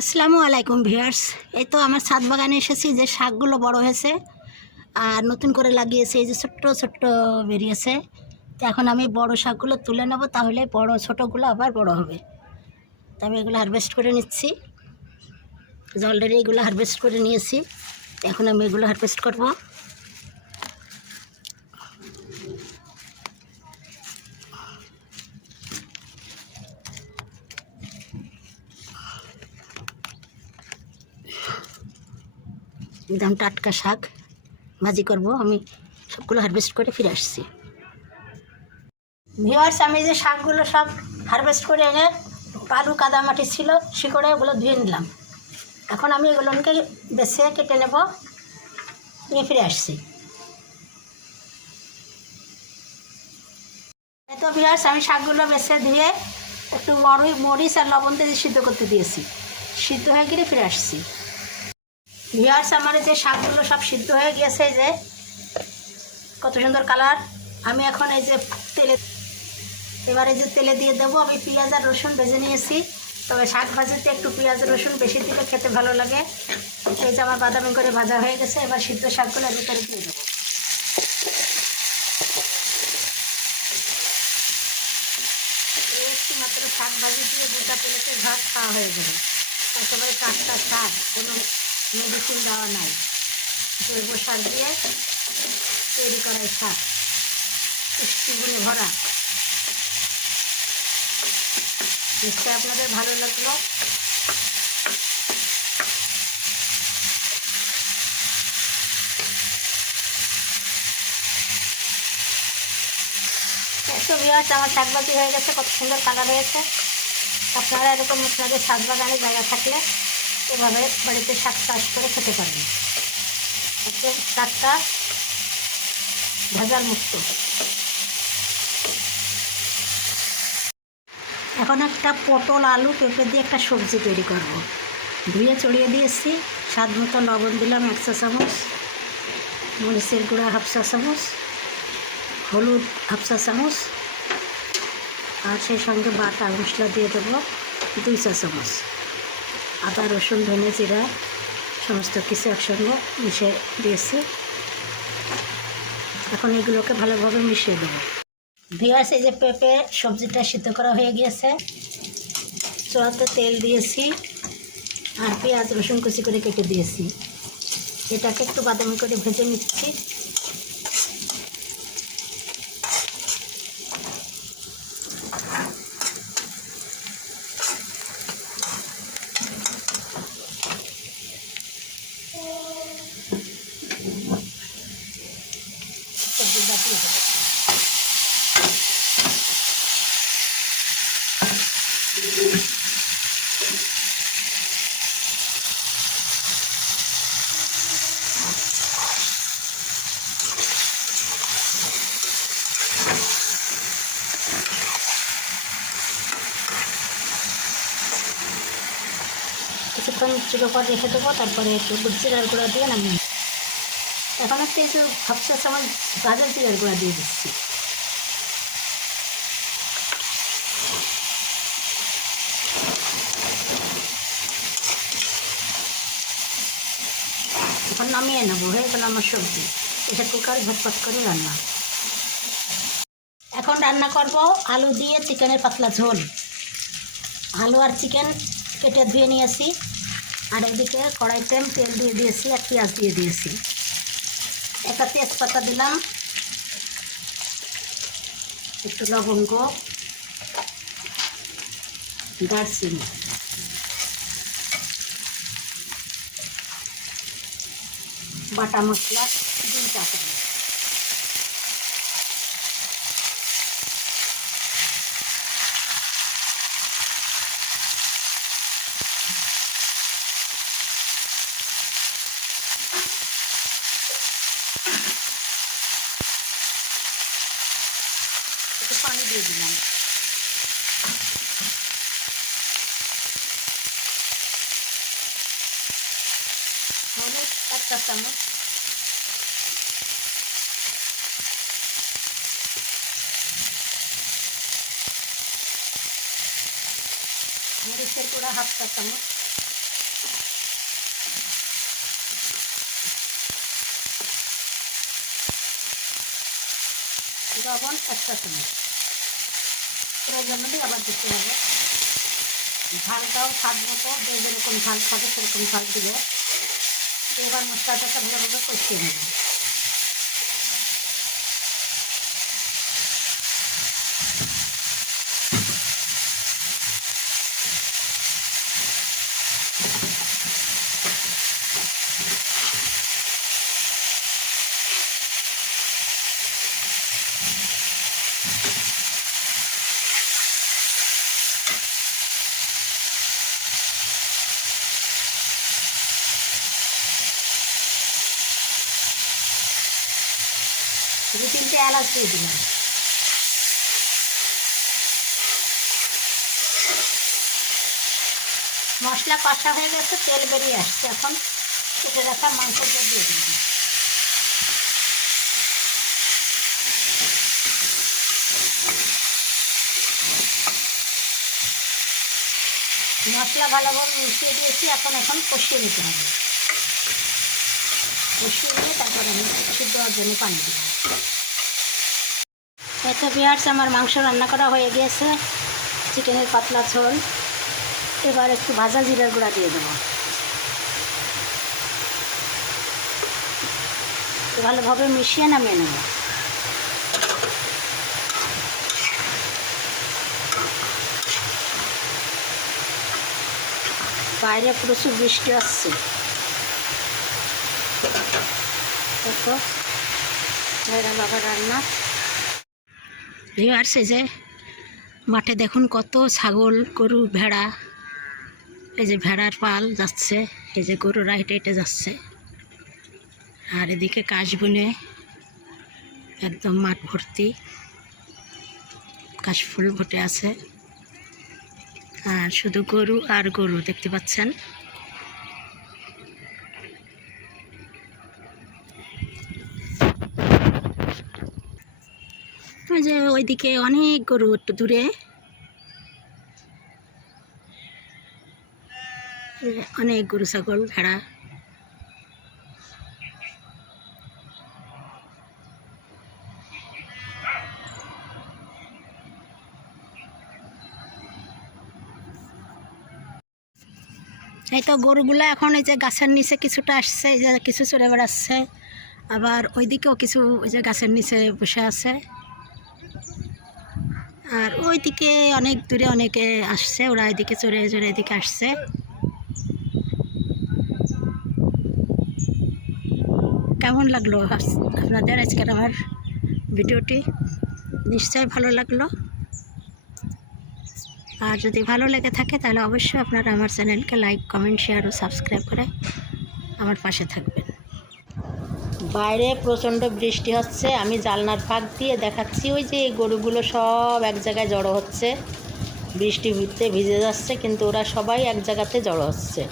আসসালামু আলাইকুম ভিউয়ার্স। এই তো আমার ছাদ বাগানে এসেছি, যে শাকগুলো বড় হয়েছে আর নতুন করে লাগিয়েছে, এই যে ছোট্ট ছোট্ট বেরিয়েছে। তো এখন আমি বড় শাকগুলো তুলে নেব, তাহলে বড় ছোটোগুলো আবার বড় হবে। তো আমি এগুলো হারভেস্ট করে নিচ্ছি। অলরেডি এগুলো হারভেস্ট করে নিয়েছি, এখন আমি এগুলো হারভেস্ট করব। একদম টাটকা শাক ভাজি করব। আমি সবগুলো হারভেস্ট করে ফিরে আসছি। ভিউয়ার্স, আমি যে শাকগুলো সব হারভেস্ট করে এনে বালু কাদামাটি ছিল শিকড়ে ওগুলো ধুয়ে নিলাম। এখন আমি এগুলোকে বেছে কেটে নেব, নিয়ে ফিরে আসছি। এত ভিউয়ার্স, আমি শাকগুলো বেছে ধুয়ে একটু মরিচ আর লবণ দিয়ে সিদ্ধ করতে দিয়েছি। সিদ্ধ হয়ে গিয়ে ফিরে আসছি। ভিউয়ার্স, আমার যে শাকগুলো সব সিদ্ধ হয়ে গিয়েছে, যে কত সুন্দর কালার। আমি এখন এই যে এবারে যে তেলে দিয়ে দেবো। আমি পেঁয়াজ আর রসুন ভেজে নিয়েছি, তবে শাক ভাজিতে একটু পেঁয়াজ রসুন বেশি দিলে খেতে ভালো লাগে। এই যে আমার বাদামি করে ভাজা হয়ে গেছে, এবার সিদ্ধ শাকগুলো এর ভিতরে দিয়ে দেবো। একটু মাত্র শাক ভাজি দিয়ে গোটা প্লেটে ভাত খাওয়া হয়ে যাবে। একেবারে টাটকা শাক, কোনো মেডিসিন দেওয়া নাই, জৈব সার দিয়ে তৈরি করা শাক, পুষ্টিগুণে ভরা। নিশ্চয়ই আপনাদের ভালো লাগলো। এত ভিউয়ার্স, আমার শাকবাজি হয়ে গেছে, কত সুন্দর কালার হয়েছে। আপনারা এরকম আপনাদের ছাদ বাগানে জায়গা থাকলে এভাবে বাড়িতে শাক চাষ করে খেতে পারবেন, একদম টাটকা, ভেজাল মুক্ত। এখন একটা পটল আলু পেঁপে দিয়ে একটা সবজি তৈরি করব। ধুয়ে চড়িয়ে দিয়েছি, স্বাদ মতো লবণ দিলাম 1 চা চামচ, মরিচের গুঁড়া 1/2 চা চামচ, হলুদ 1/2 চা চামচ, আর সেই সঙ্গে বাটা মশলা দিয়ে দেবো 2 চা চামচ। আদা রসুন ধনে জিরা সমস্ত কিছু একসঙ্গে মিশিয়ে দিয়েছি। এখন এগুলোকে ভালোভাবে মিশিয়ে দেবো। ভিউয়ার্স, এই যে পেঁপে সবজিটা সিদ্ধ করা হয়ে গিয়েছে, চুলাতে তেল দিয়েছি আর পেঁয়াজ রসুন কুচি করে কেটে দিয়েছি। এটাকে একটু বাদামি করে ভেজে নিচ্ছি। সবজিটা দিয়ে দেবো। কিছুক্ষণ চুলো পর রেখে দেবো, তারপরে একটু জিরার গুঁড়া দিয়ে নামিয়ে। এখন একটা একটু 1/2 চা চামচ ভাজা জিরার গুঁড়া দিয়ে দিচ্ছি। এখন নামিয়ে নেবো, হয়ে গেল আমার সবজি। প্রেশার কুকার ঝটপট করে রান্না। এখন রান্না করব আলু দিয়ে চিকেনের পাতলা ঝোল। আলু আর চিকেন কেটে ধুয়ে নিয়েছি, আর এদিকে কড়াইতে তেল দিয়ে দিয়েছি আর পেঁয়াজ দিয়ে দিয়েছি। একটা তেজপাতা দিলাম, একটু লবঙ্গ, দারচিনি, বাটা মশলা 2 চা চামচ। একটু পানি দিয়ে দিলাম। হলুদ 1 চা চামচ, মরিচের গুঁড়া 1/2 চা চামচ, লবণ 1 চা চামচ, প্রয়োজন হলে আবার দিতে হবে। ঝালটাও স্বাদ মতো, যে যেরকম ঝাল খাবে সেরকম ঝাল দিলে। এবার মশলাটাকে ভালোভাবে কষিয়ে নেব। দু তিনটে এলাচ দিয়ে দিলাম। মশলা কষা হয়ে গেছে, তেল বেরিয়ে আসছে। এখন কেটে রাখা মাংসটা দিয়ে দিলাম। মশলা ভালোভাবে মিশিয়ে দিয়েছি। এখন কষিয়ে নিতে হবে। কষিয়ে নিয়ে তারপর আমি সিদ্ধ হওয়ার জন্য পানি দিলাম। এত ভিউয়ার্স, আমার মাংস রান্না করা হয়ে গিয়েছে, চিকেনের পাতলা ঝোল। এবার একটু ভাজা জিরার গুঁড়া দিয়ে দেবো। ভালোভাবে মিশিয়ে নামিয়ে নেব। বাইরে প্রচুর বৃষ্টি আসছে। দেখো মেয়েরা বাবা রান্না। ভিউয়ার্স, এই যে মাঠে দেখুন কত ছাগল, গরু, ভেড়া। এই যে ভেড়ার পাল যাচ্ছে, এই যে গরুরা হেঁটে হেঁটে যাচ্ছে। আর এদিকে কাশবনে একদম মাঠ ভর্তি, কাশফুল ফুটে আছে। আর শুধু গরু আর গরু দেখতে পাচ্ছেন। ওই যে ওইদিকে অনেক গরু, একটু দূরে অনেক গরু, ছাগল, ভেড়া। এই তো গরুগুলো এখন এই যে গাছের নিচে কিছুটা আসছে, এই যে কিছু চড়ে বেড়াচ্ছে। আবার ওইদিকেও কিছু ওই যে গাছের নিচে বসে আছে। আর ওইদিকে অনেক দূরে অনেকে আসছে, ওরা এদিকে চড়ে চড়ে এদিকে আসছে। কেমন লাগলো আপনাদের আজকের আমার ভিডিওটি? নিশ্চয়ই ভালো লাগলো। আর যদি ভালো লেগে থাকে তাহলে অবশ্যই আপনারা আমার চ্যানেলকে লাইক, কমেন্ট, শেয়ার ও সাবস্ক্রাইব করে আমার পাশে থাকবেন। বাইরে প্রচণ্ড বৃষ্টি হচ্ছে। আমি জানলার ফাঁক দিয়ে দেখাচ্ছি, ওই যে এই গরুগুলো সব এক জায়গায় জড়ো হচ্ছে, বৃষ্টি ভিজতে ভিজে যাচ্ছে, কিন্তু ওরা সবাই এক জায়গাতে জড়ো হচ্ছে।